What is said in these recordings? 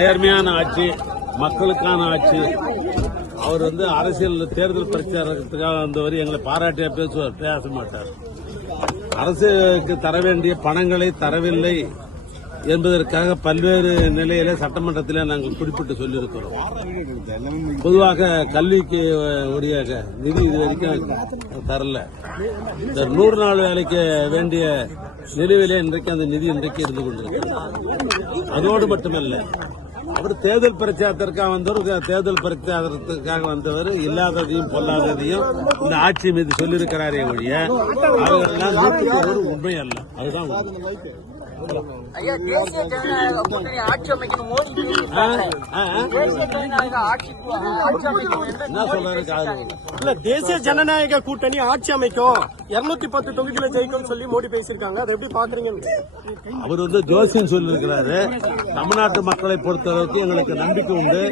நேர்மையான ஆட்சி, மக்களுக்கான ஆட்சி. அவர் அரசியல் தேர்தல் பிரச்சாரத்துக்காக வந்தவர். எங்களை பாராட்டியா பேசுவார், பேச மாட்டார். அரசுக்கு தர வேண்டிய பணங்களை தரவில்லை என்பதற்காக பல்வேறு நிலையில சட்டமன்றத்தில் நாங்கள் குறிப்பிட்டு சொல்லியிருக்கிறோம். பொதுவாக கல்விக்கு உரிய நிதி இதுவரைக்கும் தரல. இந்த 100 நாள் வேலைக்கு வேண்டிய நிலுவையிலே இன்றைக்கு அந்த நிதி இன்றைக்கு இருந்து கொண்டிருக்கிறது. அதோடு மட்டுமல்ல, அவர் தேர்தல் பிரச்சாரத்திற்காக வந்தவர். தேர்தல் பிரச்சாரத்துக்காக வந்தவர் இல்லாததையும் பொல்லாததையும் இந்த ஆட்சி மீது சொல்லியிருக்கிறாரே ஒழிய அவர்களெல்லாம் 100% உண்மை அல்ல. அதுதான் தேசிய ஜனநாயக கூட்டணி ஆட்சி அமைக்கணும். மோடி தேசிய ஜனநாயக ஆட்சி அமைக்கணும் என்ன சொல்றாரு? இல்ல, தேசிய ஜனநாயக கூட்டணி ஆட்சி அமைக்கும், 210 தொகுதிகளை ஜெயிக்கும் சொல்லி மோடி பேசியிருக்காங்க. அதை எப்படி பாக்குறீங்க? அவர் ஜோசியம் சொல்லியிருக்கிறாரு. தமிழ்நாட்டு மக்களை பொறுத்தளவுக்கு எங்களுக்கு நம்பிக்கை உண்டு.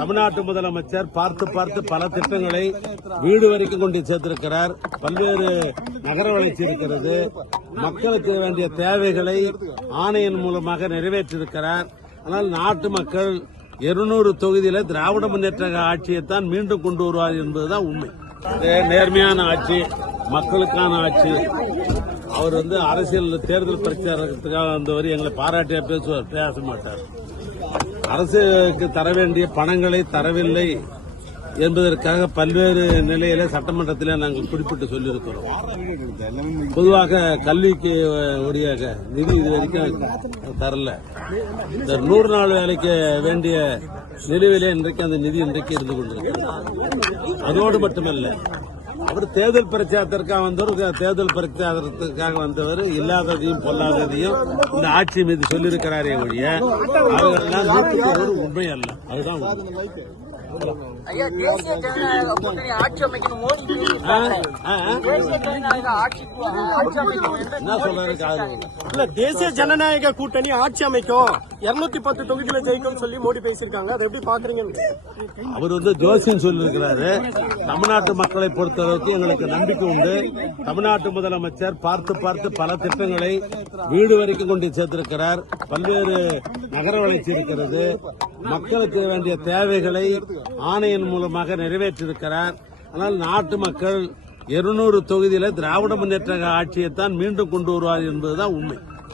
தமிழ்நாட்டு முதலமைச்சர் பார்த்து பல திட்டங்களை வீடு வரைக்கும் கொண்டு சேர்த்திருக்கிறார். பல்வேறு நகர வளர்ச்சி இருக்கிறது. மக்களுக்கு வேண்டிய தேவைகளை ஆணையின் மூலமாக நிறைவேற்றியிருக்கிறார். ஆனால் நாட்டு மக்கள் 200 தொகுதியில திராவிட முன்னேற்ற ஆட்சியைத்தான் மீண்டும் கொண்டு வருவார் என்பதுதான் உண்மை. நேர்மையான ஆட்சி, மக்களுக்கான ஆட்சி. அவர் அரசியல் தேர்தல் பிரச்சாரத்துக்காக வந்தவர். எங்களை பாராட்டியா பேசுவார், பேச மாட்டார். அரசுக்கு தர வேண்டிய பணங்களை தரவில்லை என்பதற்காக பல்வேறு நிலையில சட்டமன்றத்தில் நாங்கள் குறிப்பிட்டு சொல்லியிருக்கிறோம். பொதுவாக கல்விக்கு உரிய நிதி இதுவரைக்கும் தரல. இந்த 100 நாள் வேலைக்கு வேண்டிய நிலுவையிலே இன்றைக்கு அந்த நிதி இன்றைக்கு இருந்து கொண்டிருக்கிறது. அதோடு மட்டுமல்ல, அவர் தேர்தல் பிரச்சாரத்திற்காக வந்தவர். தேர்தல் பிரச்சாரத்துக்காக வந்தவர் இல்லாததையும் பொல்லாததையும் இந்த ஆட்சி மீது சொல்லியிருக்கிறாரே ஒழிய அவர்களெல்லாம் 100% உண்மை அல்ல. அதுதான் தேசிய ஜனநாயக கூட்டணி ஆட்சி அமைக்கணும். மோடி தேசிய ஜனநாயக ஆட்சி அமைக்கணும் என்ன சொல்றாரு? இல்ல, தேசிய ஜனநாயக கூட்டணி ஆட்சி அமைக்கும், 210 தொகுதிகளை ஜெயிக்கும் சொல்லி மோடி பேசியிருக்காங்க. அதை எப்படி பாக்குறீங்க? அவர் ஜோசியம் சொல்லியிருக்கிறாரு. தமிழ்நாட்டு மக்களை பொறுத்தளவுக்கு எங்களுக்கு நம்பிக்கை உண்டு. தமிழ்நாட்டு முதலமைச்சர் பார்த்து பல திட்டங்களை வீடு வரைக்கும் கொண்டு சேர்த்திருக்கிறார். பல்வேறு நகர வளர்ச்சி இருக்கிறது. மக்களுக்கு வேண்டிய தேவைகளை ஆணையின் மூலமாக நிறைவேற்றியிருக்கிறார். ஆனால் நாட்டு மக்கள் 200 தொகுதியில திராவிட முன்னேற்ற ஆட்சியைத்தான் மீண்டும் கொண்டு வருவார் என்பதுதான் உண்மை.